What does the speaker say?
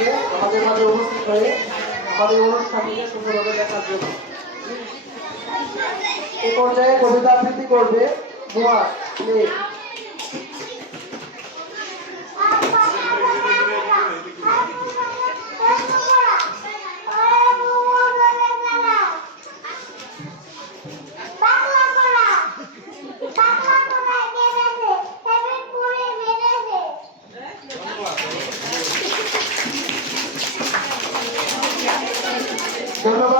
সবাইকে আমাদের মাঝে উপস্থিত হয়ে আমাদের অনুষ্ঠানটিকে সুন্দরভাবে দেখার জন্য। এ পর্যায়ে কবিতা আবৃত্তি করবে নোয়া প্লে। ধন্যবাদ।